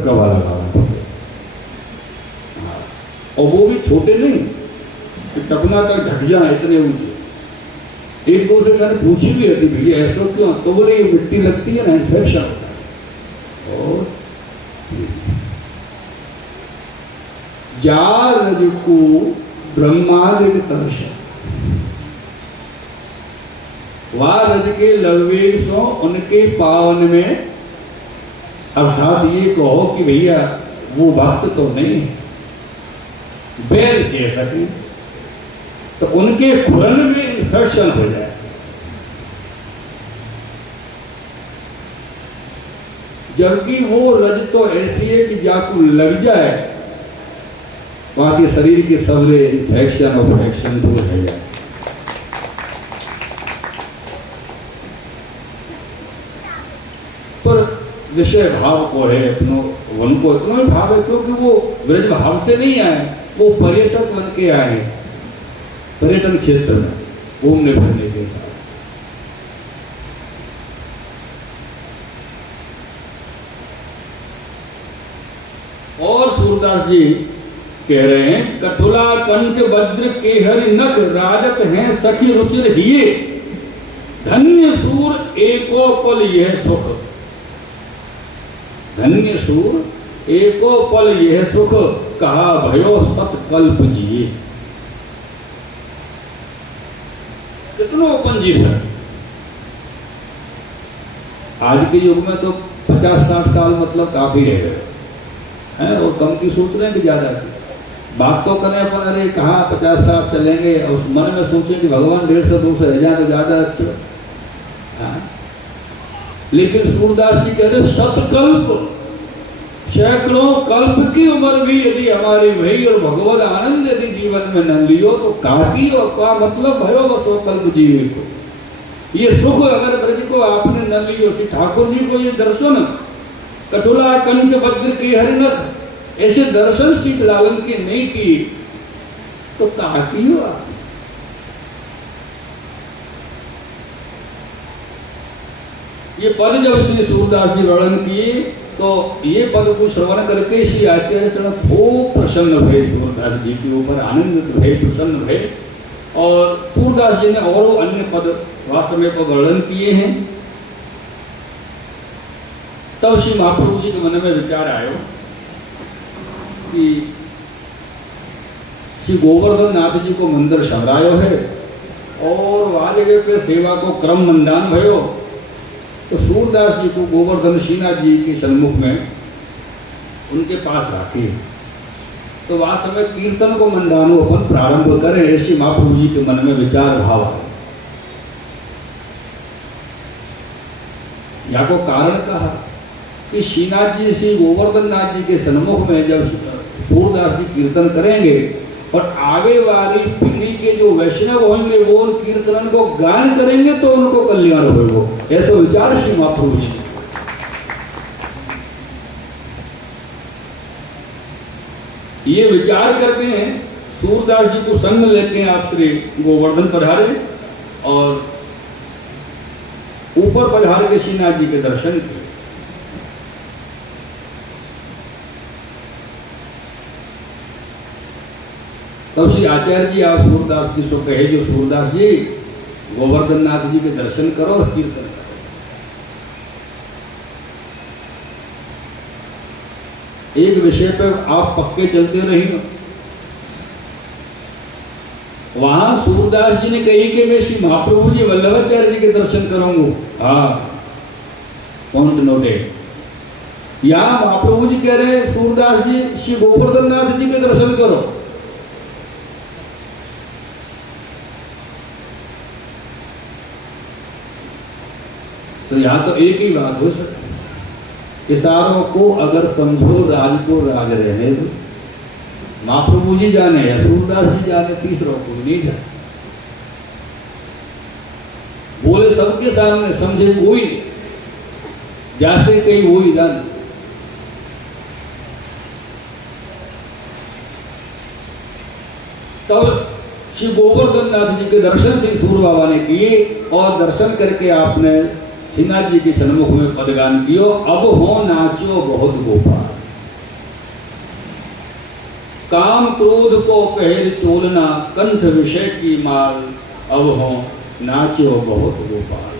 कवा लगाना, और वो भी छोटे नहीं कि टपना तक ढक जाए इतने ऊंचे। एक दो से मैंने पूछी भी होती भैया ऐसा क्यों, तो बोले ये मिट्टी लगती है ना, इन्फेक्शन होता है। और जार को ब्रह्मांड दर्शन रज के लवेशों उनके पावन में, अर्थात ये कहो कि भैया वो भक्त तो नहीं बैल कह सके, तो उनके खुरन में इन्फेक्शन हो जाए। जबकि वो रज तो ऐसी है कि जाकू लग जाए वहां के शरीर के सबले इन्फेक्शन और प्रोटेक्शन दूर हो जाए। पर विषय भाव को है अपनों, उनको इतना ही भाव है क्योंकि वो ब्रज भाव से नहीं आए, वो पर्यटक बन के आए पर्यटन क्षेत्र में घूमने फिरने के साथ। और सूरदास जी कह रहे हैं, कठुला कंठ वज्र केहरि नख राजत हैं सखी रुचिर हिये, धन्य सूर एको पल यह सुख, धन्य सूर एको पल यह सुख, कहा भयो सतकल्प जिए। कितनो पंजी सर, आज के युग में तो 50-60 साल मतलब काफी रह गए हैं, और कम की सोच रहे हैं कि ज्यादा की बात तो करें अपन, अरे कहाँ 50 साल चलेंगे, और उस मन में सोचें कि भगवान 150-200 रह जाए तो ज्यादा अच्छा। लेकिन सूरदास जी कह रहे शतकल्प, सैकड़ों कल्प की उम्र भी यदि हमारी भई और भगवत आनंद यदि जीवन में न लियो तो काकी और का मतलब भयो बसो कल्प जीवे को। ये सुख अगर ब्रज को आपने न लियो, श्री ठाकुर जी को ये दर्शन, कठुला कंठ वज्र के हरिनख, ऐसे दर्शन श्री लालन के नहीं किए तो काकी हो आप। ये पद जब श्री सूरदास जी वर्णन किए तो ये पद को श्रवण करके श्री आचार्य चरण खूब प्रसन्न भये, सूरदास जी के ऊपर आनंदित भये, प्रसन्न भये। और सूरदास जी ने और अन्य पद वास्तव में वर्णन किए हैं। तब श्री महाप्रभु जी के मन में विचार आयो कि श्री गोवर्धन नाथ जी को मंदिर शहरायो है और वहां जगह पे सेवा को क्रम मंडान भयो, तो सूरदास जी को गोवर्धन श्रीनाथ जी के सन्मुख में उनके पास रखे, तो वह समय कीर्तन को मंडानो अपन प्रारंभ करें, ऐसी महाप्रभु जी के मन में विचार भाव आए। या को कारण कहा कि श्रीनाथ जी श्री गोवर्धन नाथ जी के सन्मुख में जब सूरदास जी कीर्तन करेंगे और आगे वाली पीढ़ी के जो वैष्णव होंगे वो उन कीर्तन को गान करेंगे तो उनको कल्याण होगा, ऐसा विचार श्री महाप्रभु जी। ये विचार करते हैं, सूरदास जी को संग लेके आप श्री गोवर्धन पधारे और ऊपर पधार के श्रीनाथ जी के दर्शन किए। तब श्री आचार्य जी आप सूरदास जी से कहे, जो सूरदास जी गोवर्धन नाथ जी के दर्शन करो और कीर्तन करो। एक विषय पर आप पक्के चलते रहिए। वहां सूरदास जी ने कही कि मैं श्री महाप्रभु जी वल्लभाचार्य जी के दर्शन करूंगा, हाँ पॉइंट नोटेड। यहाँ महाप्रभु जी कह रहे हैं सूरदास जी श्री गोवर्धन नाथ जी के दर्शन करो। तो यहाँ तो एक ही बात हो सकती है, इशारों को अगर समझो राज को राज रहने दो। महाप्रभु जी जाने या सूरदास जी जाने, तीसरों को नहीं जाने। बोले सबके सामने, समझे कोई, जैसे कहीं वो ही जाने। तब श्री गोवर्धन नाथ जी के दर्शन श्री सूर बाबा ने किए और दर्शन करके आपने श्रीनाथ जी के सन्मुख में पदगान कियो, अब हो नाचो बहुत गोपाल। काम क्रोध को पहर चोलना, कंठ विषय की माल, अब हो नाचो बहुत गोपाल।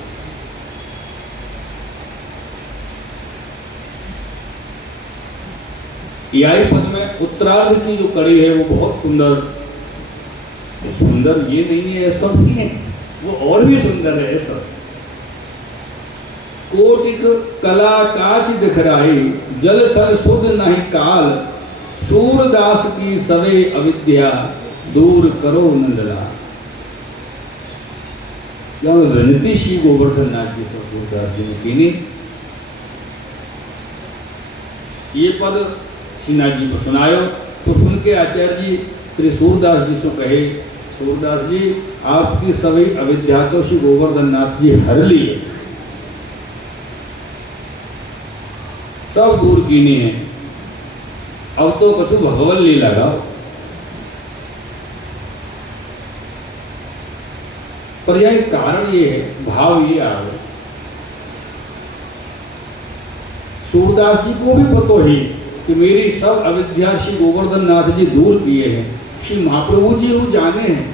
याई पद में उत्तरार्ध की जो कड़ी है वो बहुत सुंदर, सुंदर ये नहीं है सब ही है, वो और भी सुंदर है सब। कोटिक कला काच दिखराई, जल थल सुध नहीं काल, सूरदास की सवे अविद्या, दूर करो नंदलाल। यह विनती श्री गोवर्धन नाथ जी से सूरदास जी ने कीनी। ये पद श्रीनाथ जी को सुनायो तो सुन के आचार्य जी श्री सूरदास जी से कहे, सूरदास जी आपकी सभी अविद्या तो श्री गोवर्धन नाथ जी हर ली है, सब दूर कीनी है, अब तो कछु भगवान लीला लगाओ। पर यह कारण ये है, भाव ये आ गया। सूरदास जी को भी पता ही कि मेरी सब अविद्या श्री गोवर्धन नाथ जी दूर किए हैं। श्री महाप्रभु जी वो जाने हैं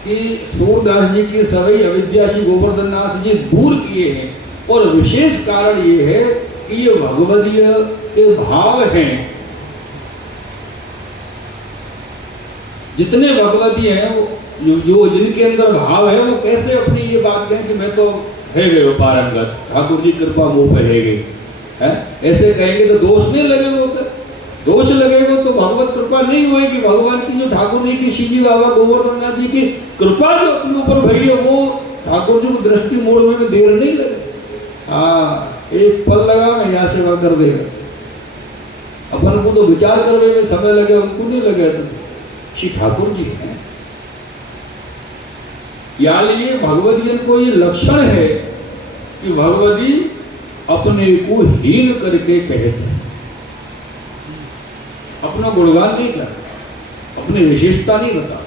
कि सूरदास जी की सभी अविद्या श्री गोवर्धन नाथ जी दूर किए हैं, और विशेष कारण ये है कि ये भगवदीय के भाव हैं। जितने भगवदीय हैं वो जो जिनके अंदर भाव है, वो कैसे अपनी ये बात कहें कि मैं तो है गए पारंगत, ठाकुर जी कृपा मुंह पे है गई है, ऐसे कहेंगे तो दोष नहीं लगेगा। दोष लगेगा तो भगवत कृपा नहीं होगी। भगवान की जो ठाकुर जी की श्री बाबा गोवर्धन नाथ जी की कृपा जो अपने ऊपर भई है, वो ठाकुर जी को दृष्टि मोड़ने में देर नहीं लगे। हाँ, एक पल लगा मैं यहाँ सेवा कर देगा, अपन को तो विचार करने में समय लगे, उनको नहीं लगे। तो श्री ठाकुर जी हैं, या लिए भगवदी को ये लक्षण है कि भगवदी अपने को हीन करके कहते हैं, अपना गुणगान नहीं करते, अपनी विशेषता नहीं बताते।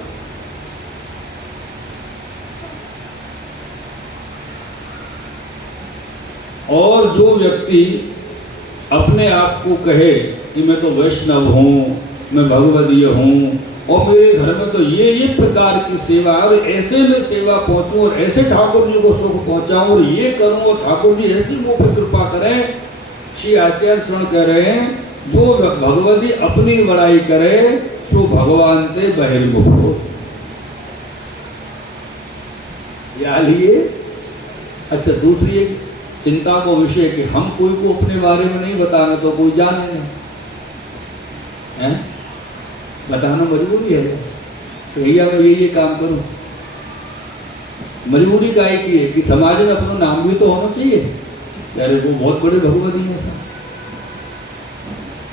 और जो व्यक्ति अपने आप को कहे कि मैं तो वैष्णव हूं, मैं भगवदीय हूं, और मेरे घर में तो ये प्रकार की सेवा, और ऐसे में सेवा पहुंचूं, और ऐसे ठाकुर जी को सुख पहुंचाऊं, और ये करूं, और ठाकुर जी ऐसी मुंह पर कृपा करें। श्री आचार्य चरण कह रहे हैं, जो भगवती अपनी बड़ाई करे सो भगवान से बहिर्मुख हो। या लिए अच्छा, दूसरी एक चिंता को विषय कि हम कोई को अपने बारे में नहीं बताना तो कोई जाने नहीं है, बताना मजबूरी है। तो भैया मैं ये काम करूं, मजबूरी काहे की है कि समाज में अपना नाम भी तो होना चाहिए। अरे वो बहुत बड़े भगवती हैं,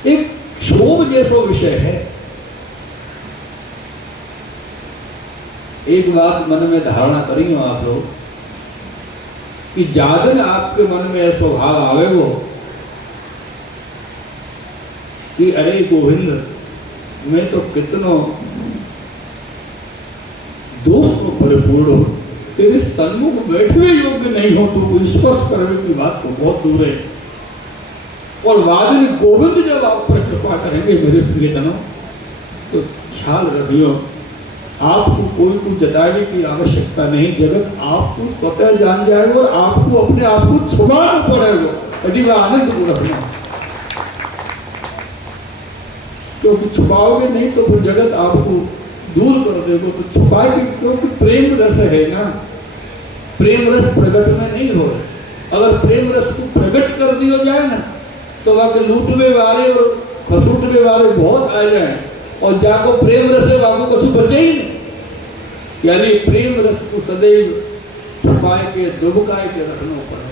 एक क्षोभ जैसा विषय है। एक बात मन में धारणा करी हो आप लोग कि जादन आपके मन में ऐसा भाव आवे वो कि अरे गोविंद, मैं तो कितनो दोष को भरपूर हो, तेरे सन्मुख बैठने योग्य नहीं हो, तो स्पर्श करने की बात तो बहुत दूर है। और बाद में गोविंद जब आप पर कृपा करेंगे मेरे प्रियजनों, तो ख्याल रखियो, आपको कोई को जताने की आवश्यकता नहीं। जगत आपको स्वतः जान जाएगा, और आपको अपने आप को छुपाना पड़ेगा। यदि वह आनंद को रखना, क्योंकि छुपाओगे नहीं तो फिर जगत आपको दूर कर देगा। तो छुपाएगी, क्योंकि प्रेम रस है ना, प्रेम रस प्रकट में नहीं हो रहा। अगर प्रेम रस को प्रकट कर दिया जाए ना, तो वहां लूटने वाले और खसूटने वाले बहुत आ जाए, और जाको प्रेम रस है वहां को कुछ बचे ही नहीं। यानी प्रेम रस को सदैव छुपाए के दुबकाए के रखना पड़े।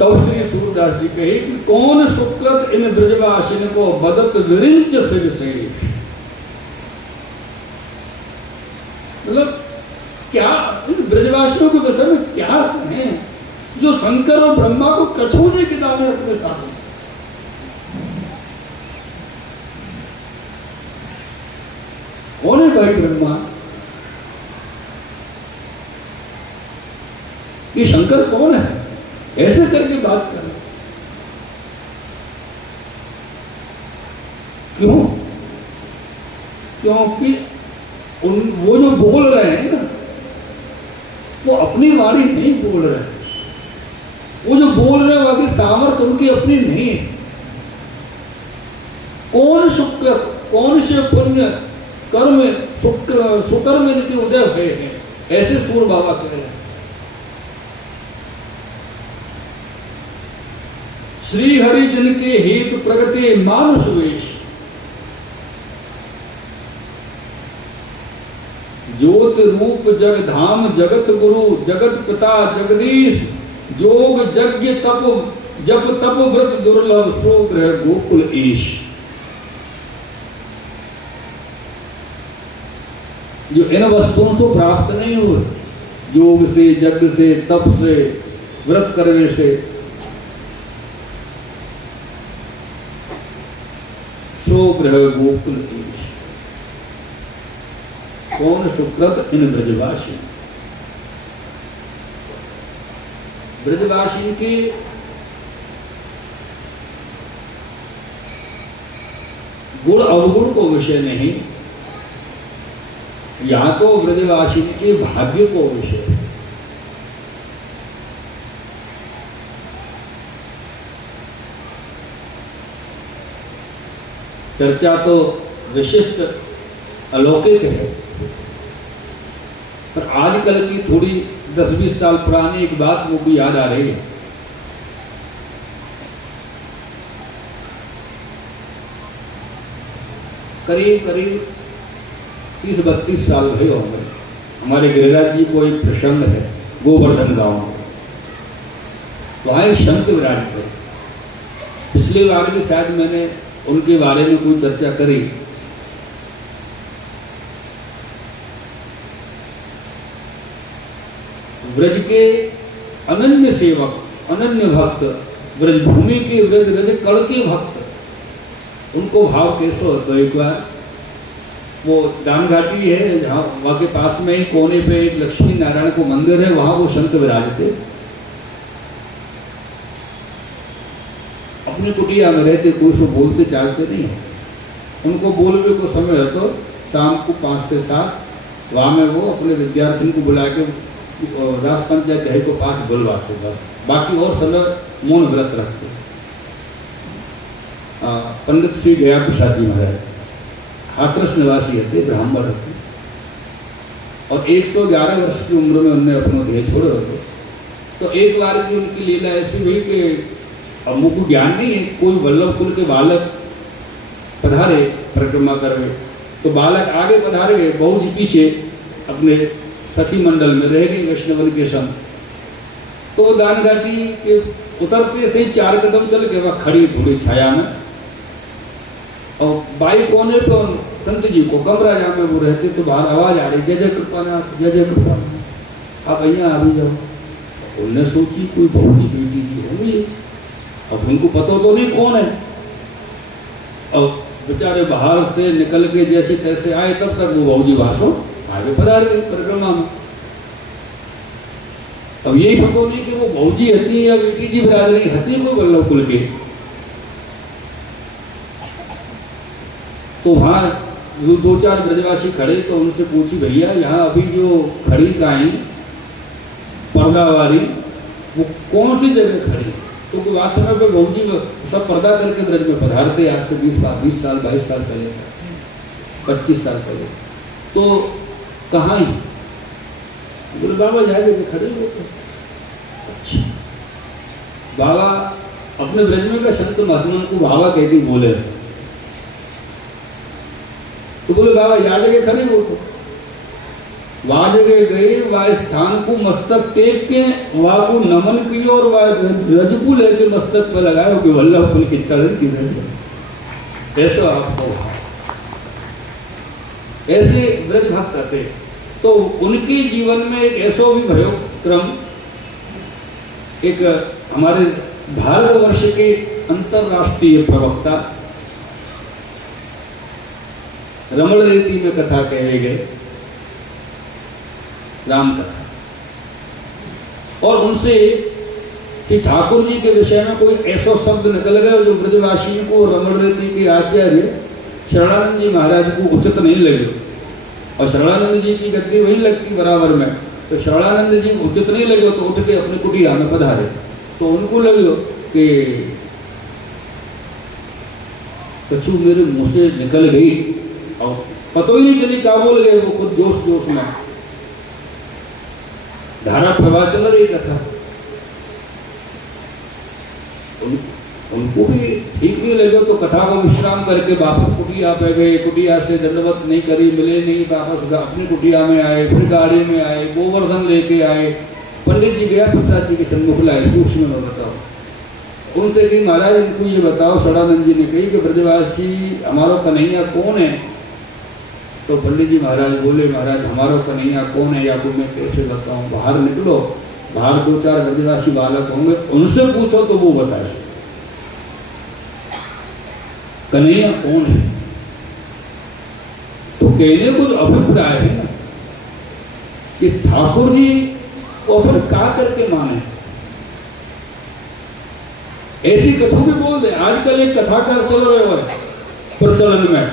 तब श्री सूरदास जी कहे कि कौन सुकृत इन ब्रजवासिन को बदत विरिंच से विशेष। मतलब क्या इन ब्रजवासियों के दशा में क्या है जो शंकर और ब्रह्मा को कछूने के दावे अपने साथ। कौन है भाई ब्रह्मा? ये शंकर कौन है? ऐसे करके बात कर। क्यों? क्योंकि वो जो बोल रहे हैं ना, वो अपनी वाणी नहीं बोल रहे हैं। वो जो बोल रहे हैं वहां की सामर्थ्य उनकी अपनी नहीं है। कौन शुक्र, कौन से पुण्य कर्म सुकर्म इनके उदय हुए हैं, ऐसे सूर बाबा कह रहे हैं। श्री हरि जन के हेतु प्रगटे मानुष वेश, ज्योत रूप जग धाम जगत गुरु जगत पिता जगदीश, जोग यज्ञ तप जप तप व्रत दुर्लभ, सो ग्रह गोकुल ईश। जो इन वस्तुओं से प्राप्त नहीं हुए, योग से, यज्ञ से, तप से, व्रत करने से, सो ग्रह गोकुल ईश। कौन सुकृत इन ब्रजवासी, ब्रजवासी के गुण अवगुण को विषय नहीं, यहाँ तो ब्रजवासी के भाग्य को विषय है। चर्चा तो विशिष्ट अलौकिक है, पर आजकल की थोड़ी 10-20 साल पुरानी एक बात मुझे याद आ रही है। करीब करीब 30-32 साल भले होंगे। हमारे गिरिराज जी को एक प्रसंग है गोवर्धन गांव में, वहाँ एक संत विराज थे। पिछली बार भी शायद मैंने उनके बारे में कोई चर्चा करी। ब्रज के अनन्य सेवक, अनन्य भक्त, ब्रजभूमि के ब्रज कण के भक्त, उनको भाव कैसे हो। तो एक बार वो दान घाटी है, जहाँ वहाँ के पास में ही कोने पे एक लक्ष्मी नारायण को मंदिर है, वहाँ वो संत विराजते। अपनी कुटिया में रहते, कोई सो बोलते चालते नहीं है। उनको बोलने को समय है तो शाम को 5 से 7 वहाँ में वो अपने विद्यार्थियों को बुला के रास पंचायत है को पाठ बुलवाते, बस बाकी और समय मौन व्रत रखते। पंडित श्री गया प्रसाद जी महाराज हाथरस निवासी थे, ब्राह्मण थे, और 111 वर्ष की उम्र में उन्होंने अपना देह छोड़े थे। तो एक बार की उनकी लीला ऐसी हुई कि अब मुझको ज्ञान नहीं है, कोई वल्लभ कुल के बालक पधारे परिक्रमा करवे, तो बालक आगे पधारे गए, बहू जी पीछे अपने सखी मंडल में रह गई वैष्णवन के संग। तो वो दान घाटी के उतरते से 4 कदम चल के वह खड़ी थोड़ी छाया में, और बाई कोने पर संत जी को कमरा जहाँ में वो रहते, तो बाहर आवाज आ रही, जय जय कृपानाथ, जय जय कृपानाथ, आप यहाँ आ भी जाओ। उनने सोची कोई बहू की बेटी जी होगी, अब उनको पता तो नहीं कौन है। अब बेचारे बाहर से निकल के जैसे तैसे आए, तब तक वो बहू जी वासो आगे पधार गए परिक्रमा में। अब यही पता नहीं कि वो बहू जी हती या बेटी जी बिरादरी हती कोई वल्लभ कुल के। तो वहाँ 2-4 ब्रजवासी खड़े, तो उनसे पूछी, भैया यहाँ अभी जो खड़ी गाय पर्दावारी वो कौन सी जगह खड़ी? तो कोई बात समय पर बहू जी सब पर्दा करके ब्रज में पधारते, आज से 20 साल 22 साल पहले, 25 साल पहले। तो कहाँ ही बोले बाबा जाए खड़े होते। अच्छा, बाबा अपने ब्रज में का संत महात्मा को बाबा कहती बोले, तो बोले बाबा या जगह खड़े हो। तो वहाँ जगह गए, वह स्थान को मस्तक टेक के वहाँ को नमन किए, और वह रज को लेके मस्तक पर लगाया कि वल्लभ कुल की चरण की। ऐसा आपको ऐसे ब्रज भक्त थे। तो उनके जीवन में एक ऐसा भी भयो क्रम, एक हमारे भारतवर्ष के अंतरराष्ट्रीय प्रवक्ता रमण रीति में कथा कहे गए, राम कथा, और उनसे श्री ठाकुर जी के विषय में कोई ऐसा शब्द निकल गया जो ब्रजवासी को रमणरीति के आचार्य शरणानंद जी महाराज को उचित नहीं लगे, और शरणानंद जी की गद्दी वही लगती बराबर में, तो शरणानंद जी उचित नहीं लगे तो उठ के अपनी कुटिया में पधारे। तो उनको लगे कि कछु मेरे मुंह से निकल गई और पता ही नहीं चली क्या बोल गए, वो खुद जोश जोश में धारा प्रवाह चल रही कथा। उनको भी ठीक नहीं लगे तो कथा को विश्राम करके वापस कुटिया पे गए। कुटिया से दंडवत नहीं करी, मिले नहीं, वापस अपनी कुटिया में आए, फिर गाड़ी में आए, गोवर्धन लेके आए। पंडित जी गया प्रसाद जी के सन्मुख लाए, सूक्ष्म में बताओ। उनसे कही महाराज इनको ये बताओ, शरणानंद जी ने कही कि ब्रजवासी हमारो कन्हैया कौन है? तो पंडित जी महाराज बोले महाराज हमारो कन्हैया कौन है या तो मैं कैसे बताऊं, बाहर निकलो, बाहर 2-4 ब्रजवासी बालक होंगे, उनसे पूछो तो वो बता सकते कन्हैया कौन है। तो कहने को तो अभिप्राय है ना कि ठाकुर जी को फिर क्या करके माने, ऐसी कथा भी बोल दे। आजकल एक कथाकार चल रहे हो प्रचलन में,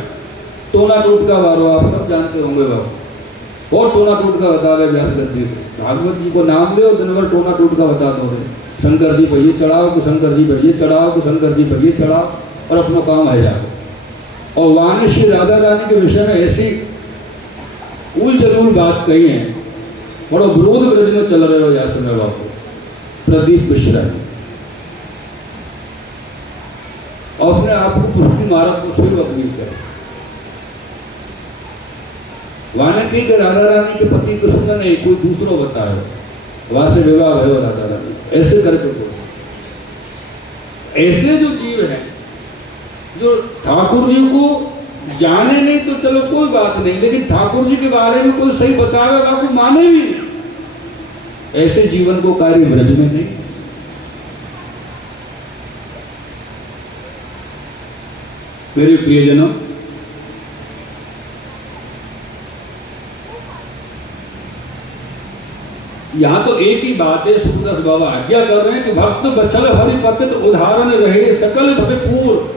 टोना टूट का वारो, आप सब जानते होंगे बाबू, और टोना टूट का बता रहे व्यास गद्दी को, भागवत जी को नाम ले और दिन भर टोना टूट का बता दो, शंकर जी पर ये चढ़ाओ कि शंकर जी पर ये चढ़ाओ कि शंकर जी पर ये चढ़ाओ, और अपना काम है जाओ। और वाणी श्री राधा रानी के विषय में ऐसी उल जरूर बात कही है, बड़ा विरोध ब्रज में चल रहे हो या समय बाबू प्रदीप मिश्रा जी, और अपने आप को पुष्टि मारक को शिव अपील करे। वानकी के राधा रानी के पति कृष्ण ने कोई दूसरो बताया, वहां से विवाह भयो राधा रानी, ऐसे करके बोल। ऐसे जो जीव हैं जो ठाकुर जी को जाने नहीं तो चलो कोई बात नहीं, लेकिन ठाकुर जी के बारे में कोई सही बतावेगा को माने भी नहीं, ऐसे जीवन को कार्य ब्रज में नहीं। मेरे प्रियजनों, यहां तो एक ही बात है, सूरदास बाबा आज्ञा कर रहे हैं कि भक्त बचल हरि पतित उदाहरण रहे सकल भरपूर,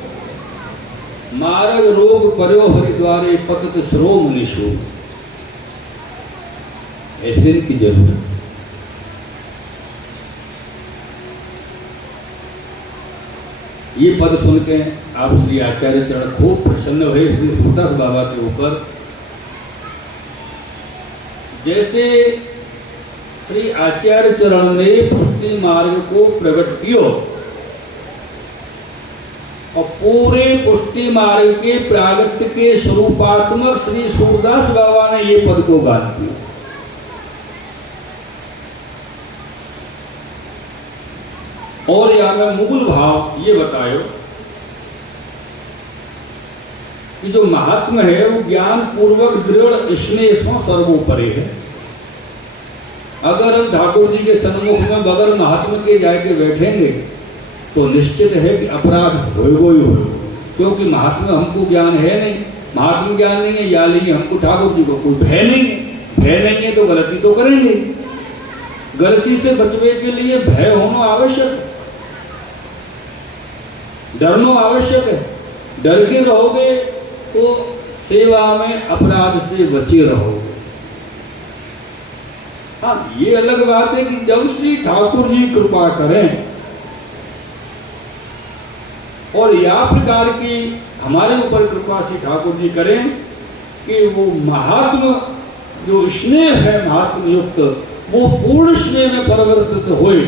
मार्ग रोग पर्यो हरिद्वारे पतित श्रोम निशूर। ऐसे की जरूरत। ये पद सुन के आप श्री आचार्य चरण खूब प्रसन्न हुए श्री सूरदास बाबा के ऊपर। जैसे श्री आचार्य चरण ने पुष्टि मार्ग को प्रकट किया और पूरे पुष्टि मार्ग के प्रागट्य के स्वरूपात्मक श्री सूरदास बाबा ने ये पद को गान किया। और यहां में मूल भाव ये बतायो कि जो महात्मा है वो ज्ञान पूर्वक दृढ़ स्नेह सर्वोपरि है। अगर हम ठाकुर जी के सन्मुख में बगैर महात्मा के जाके बैठेंगे तो निश्चित है कि अपराध होएगो ही हो, क्योंकि महात्मा हमको ज्ञान है नहीं, महात्मा ज्ञान नहीं है, या नहीं हमको ठाकुर जी को कोई भय नहीं है। भय नहीं है तो गलती तो करेंगे, गलती से बचने के लिए भय होना आवश्यक है, डरना आवश्यक है। डर के रहोगे तो सेवा में अपराध से बचे रहोगे। हाँ, ये अलग बात है कि जब श्री ठाकुर जी कृपा करें और या प्रकार की हमारे ऊपर कृपा श्री ठाकुर जी करें कि वो महात्मा जो स्नेह है महात्मा युक्त वो पूर्ण स्नेह में परिवर्तित होए,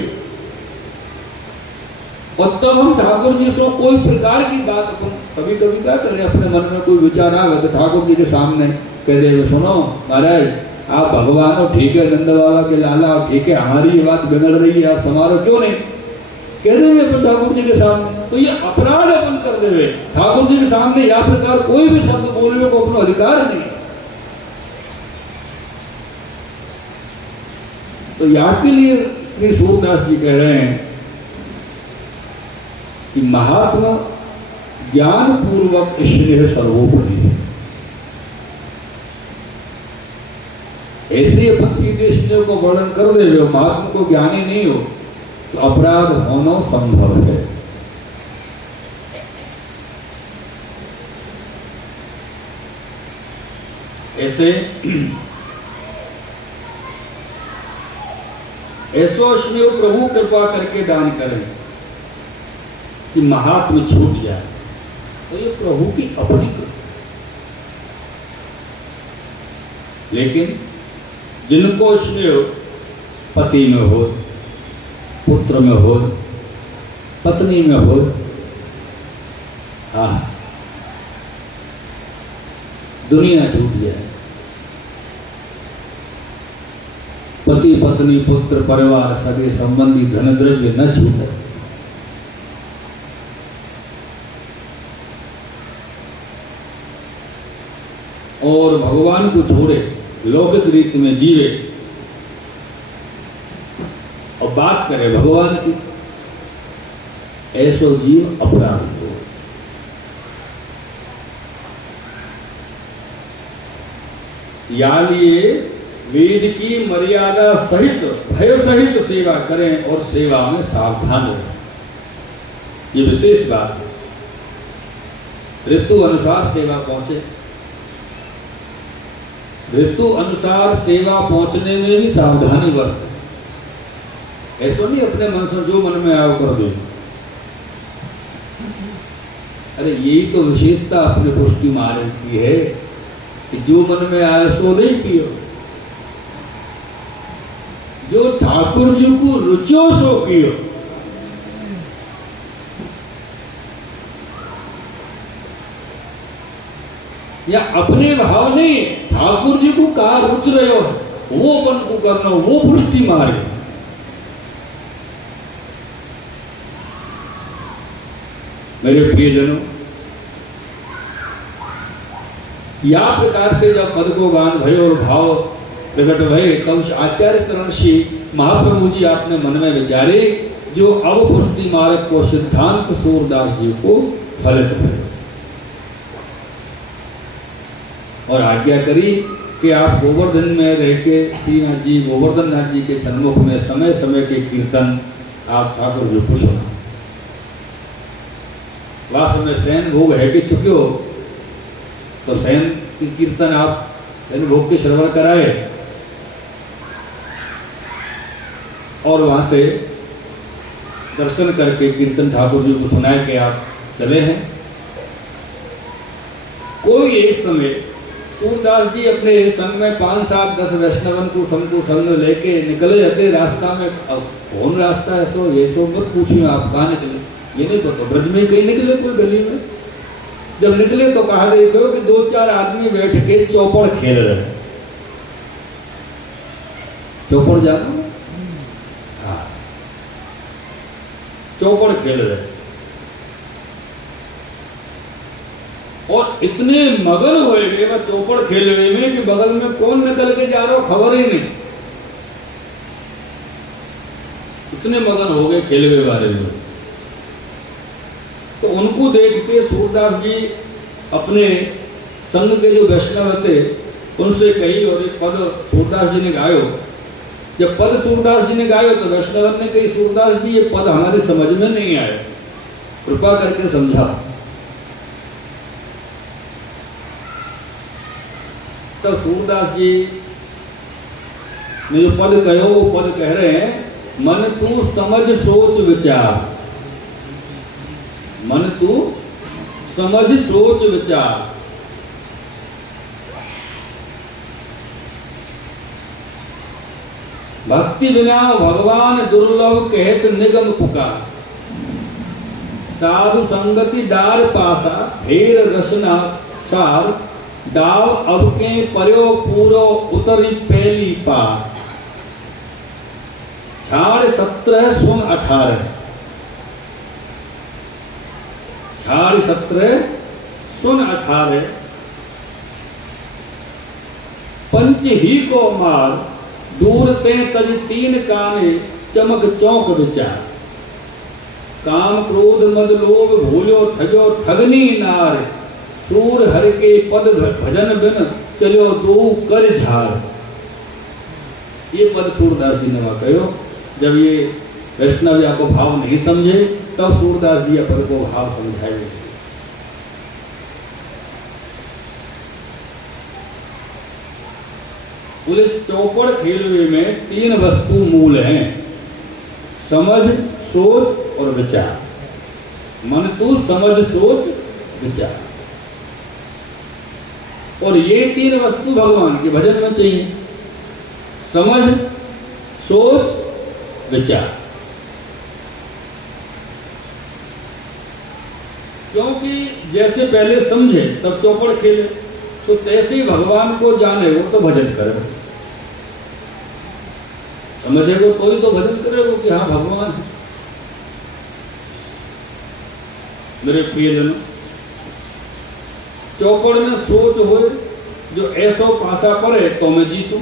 और तब हम ठाकुर जी से कोई प्रकार की बात अपन कभी कभी क्या करें, अपने मन में कोई विचार आ गया तो ठाकुर जी के सामने कह दे, सुनो महाराज आप भगवान हो, ठीक है, नंद बाबा के लाला हो, ठीक है, हमारी ये बात बिगड़ रही है, आप संभालो, क्यों नहीं कह देंगे अपन ठाकुर जी के सामने। तो ये अपराध अपन कर देवे ठाकुर जी के सामने, या प्रकार कोई भी शब्द बोलने को अपना अधिकार नहीं। तो याद के लिए श्री सूरदास जी कह रहे हैं कि महात्मा ज्ञान पूर्वक स्नेह सर्वोपरि है। ऐसे अपन सीधे स्नेह को वर्णन कर दे, महात्मा को ज्ञानी नहीं हो तो अपराध होना संभव है। ऐसे ऐसो इसलिए प्रभु कृपा करके दान करें कि महात्म छूट जाए, तो ये प्रभु की अपनी कृपा। लेकिन जिनको इसलिए पति में हो, पुत्र में हो, पत्नी में हो, दुनिया छूट जाए, पति पत्नी पुत्र परिवार सगे संबंधी धन द्रव्य न छूटे, और भगवान को छोड़े लौकिक रीति में जीवे और बात करे भगवान की, ऐसो जीव अपराध हो। या लिए वेद की मर्यादा सहित भय सहित सेवा करें और सेवा में सावधान रहें। ये विशेष बात है। ऋतु अनुसार सेवा पहुंचे, ऋतु अनुसार सेवा पहुंचने में भी सावधानी बरतें। ऐसा नहीं अपने मन से जो मन में आया कर दो। अरे यही तो विशेषता अपने पुष्टि महाराज की है कि जो मन में आया सो नहीं पियो, जो ठाकुर जी को रुचो सो पियो। या अपने भाव नहीं, ठाकुर जी को कहा रुच रहे हो वो मन को करना, वो पुष्टि मारे। मेरे प्रियजनों, या प्रकार से जब पद को गान भय और भाव प्रकट भय, तब आचार्य चरण श्री महाप्रभु जी आपने मन में विचारे, जो अब पुष्टि मार्ग को सिद्धांत सूरदास जी को फलित भय और आज्ञा करी कि आप गोवर्धन में रह के श्रीनाथ जी गोवर्धन नाथ जी के सन्मुख में समय समय के कीर्तन आप ठाकुर जी को सुना। वास्तव में शयन भोग है कि चुके हो तो शयन की कीर्तन आप शयन भोग के श्रवण कराए और वहां से दर्शन करके कीर्तन ठाकुर जी को सुनाए कि आप चले हैं। कोई एक समय सूरदास जी अपने संग में 5, 7, 10 वैष्णवन को संग लेके निकले जाते रास्ता में। अब कौन रास्ता है तो ये सो मत पूछिए आप कहाँ निकले, ये नहीं पता। ब्रज में कहीं निकले कोई गली में, जब निकले तो कहा देखो कि 2-4 आदमी बैठ के चौपड़ खेल रहे। चौपड़ जाना, हाँ चौपड़ खेल रहे और इतने मगन हुए वह चौपड़ खेलने में कि बगल में कौन निकल के जा रहा हो खबर ही नहीं। इतने मगन हो गए खेलवे वाले लोग। तो उनको देख के सूरदास जी अपने संग के जो वैष्णव थे उनसे कही और एक पद सूरदास जी ने गायो। जब पद सूरदास जी ने गायो तो वैष्णव ने कही सूरदास जी ये पद हमारे समझ में नहीं आए, कृपा करके समझा। तो सूरदास जी ने जो पद कहो वो पद कह रहे हैं, मन तू समझ सोच विचार, मन तू समझ सोच विचार, भक्ति बिना भगवान दुर्लभ कहत निगम पुकार, साधु संगति डार पासा ढेर रसना सार, डाव अब के पर्यो पूरो उतरी पहली पार, छाड़ 17 सुन 18, छाड़ 17 सुन 18, पंच ही को मार, दूर ते तज 3 काने चमक चौक विचार, काम क्रोध मद लोभ भूलो ठजो ठगनी नार, सूर हर के पद भजन बिन चलो 2 कर झार। ये पद सूरदास जी ने कहो जब ये वैष्णव या को भाव नहीं समझे, तब सूरदास जी अपन को भाव समझाए। बोले चौपड़ खेलवे में 3 वस्तु मूल हैं, समझ, सोच और विचार। मन तू समझ, सोच, विचार। और ये 3 वस्तु भगवान के भजन में चाहिए, समझ, सोच, विचार। क्योंकि जैसे पहले समझे तब चौपड़ खेले, तो तैसे ही भगवान को जाने वो तो भजन करे, समझेगो तो ही तो भजन करेगो कि हाँ भगवान है। मेरे प्रियजनों, चौपड़ में सोच हो, जो ऐसो पासा पड़े तो मैं जीतूं,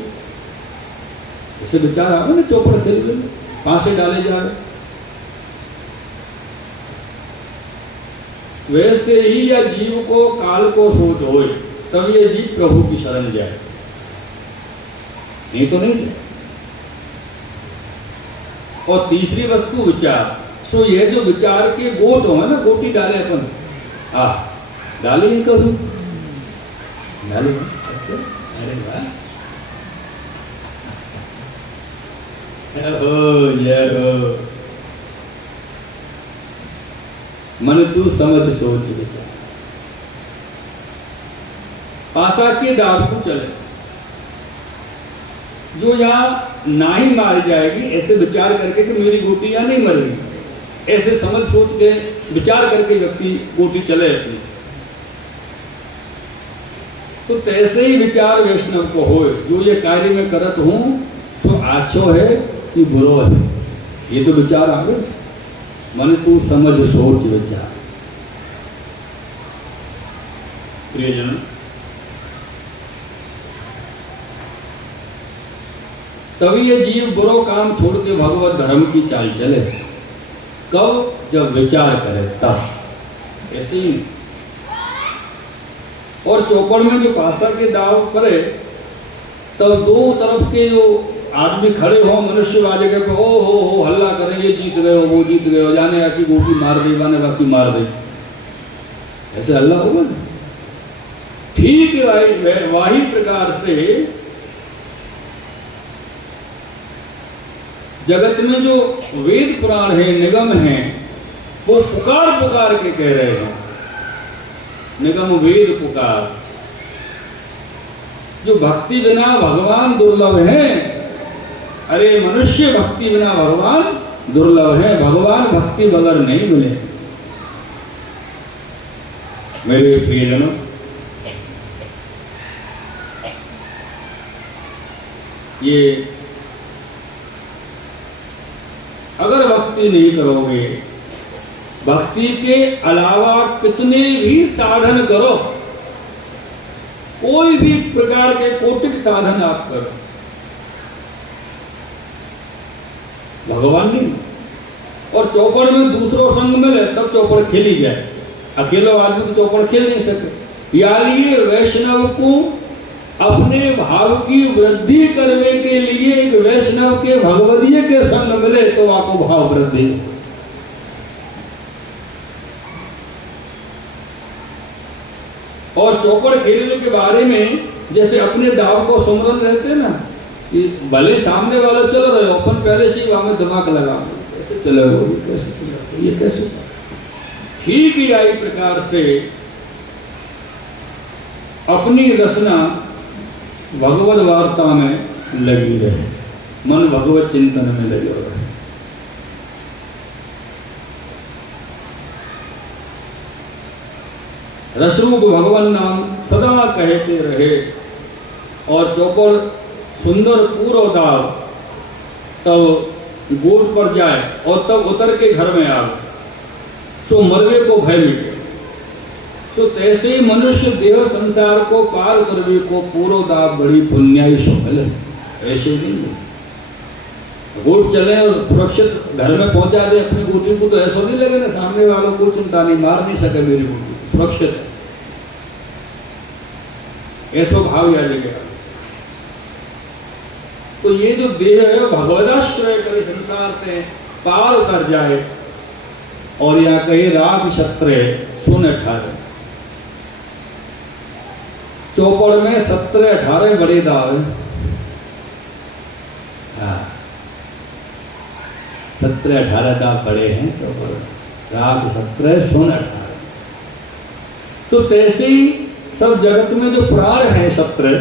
ऐसे विचार आ गए ना। चौपड़ खेल में पासे डाले जा रहे, वैसे ही या जीव को काल को सोच होए, तब ये जीव प्रभु की शरण जाए, नहीं तो नहीं जाए। और तीसरी वस्तु विचार। सो ये जो विचार के गोट हो ना, गोटी डाले अपन, डाले नहीं कभी डाले। अच्छा, अरे वाह, हो मन तू समझ सोच विचार। पासा के दाव को चले, जो यहाँ ना ही मारी जाएगी, ऐसे विचार करके कि मेरी गोटी यहाँ नहीं मरेगी, ऐसे समझ सोच के विचार करके व्यक्ति गोटी चले अपनी, तो तैसे ही विचार वैष्णव को हो, जो ये कार्य में करत हूं तो आछो है कि बुरो है, ये तो विचार आ गए। मन तू समझ सोच विचार। प्रियजन, तभी ये जीव बुरो काम छोड़ के भगवत धर्म की चाल चले। कब? जब विचार करे तब। ऐसे ही और चौपड़ में जो पासा के दाव करे, तब दो तरफ के जो आदमी खड़े हो मनुष्य वाले के पे हो हल्ला करें, ये जीत गए हो, वो जीत गए हो, जाने आकी गोटी मार दे, जाने बाकी मार दे, ऐसे हल्ला होगा ना। ठीक वही प्रकार से जगत में जो वेद पुराण है, निगम है, वो पुकार पुकार के कह रहे हैं, निगम वेद पुकार, जो भक्ति बिना भगवान दुर्लभ है। अरे मनुष्य भक्ति बिना भगवान दुर्लभ है, भगवान भक्ति बगैर नहीं मिले। मेरे प्रियजनों, ये अगर भक्ति नहीं करोगे, भक्ति के अलावा कितने भी साधन करो, कोई भी प्रकार के कौटिक साधन आप करो, भगवान नहीं। और चौपड़ में दूसरों संग मिले तब चौपड़ खेली जाए, अकेला आदमी तो चौपड़ खेल नहीं सके। या लिए वैष्णव को अपने भाव की वृद्धि करने के लिए एक वैष्णव के भगवदीय के संग मिले तो आपको भाव वृद्धि। और चौपड़ खेलने के बारे में जैसे अपने दाव को सुमरन रहते ना, कि भले सामने वाला चल रहे हो, अपन पहले से ही वहां दिमाग लगा, कैसे चले हो, कैसे चले, ये कैसे। ठीक ही आई प्रकार से अपनी रचना भगवत वार्ता में लगी रहे, मन भगवत चिंतन में लगे रहे। रसरूप भगवान नाम सदा कहते रहे। और चौपड़ सुंदर पूर्व दाव, तब गोट पर जाए और तब उतर के घर में आवे, सो मरवे को भय मिटे। तो तैसे मनुष्य देह संसार को पार करवे को पूरो दाव बड़ी पुण्याई सो मिले। ऐसे नहीं गोट चले और सुरक्षित घर में पहुंचा दे अपनी गोटी को, तो ऐसा नहीं लगे ना सामने वालों को चिंता नहीं, मार नहीं सके मेरी गोटी, सुरक्षित है, ऐसा भाव याद गया। तो ये जो देह है भगवदाश्रय करे संसार से, पार उतर जाए। और या कहे राग क्षत्रे सुन 18, चौपड़ में 17 18 बड़े दाव। 17 18 दाव बड़े हैं चौपड़ में, राग 17 सुन 18। तो तैसे ही सब जगत में जो प्राण है 17,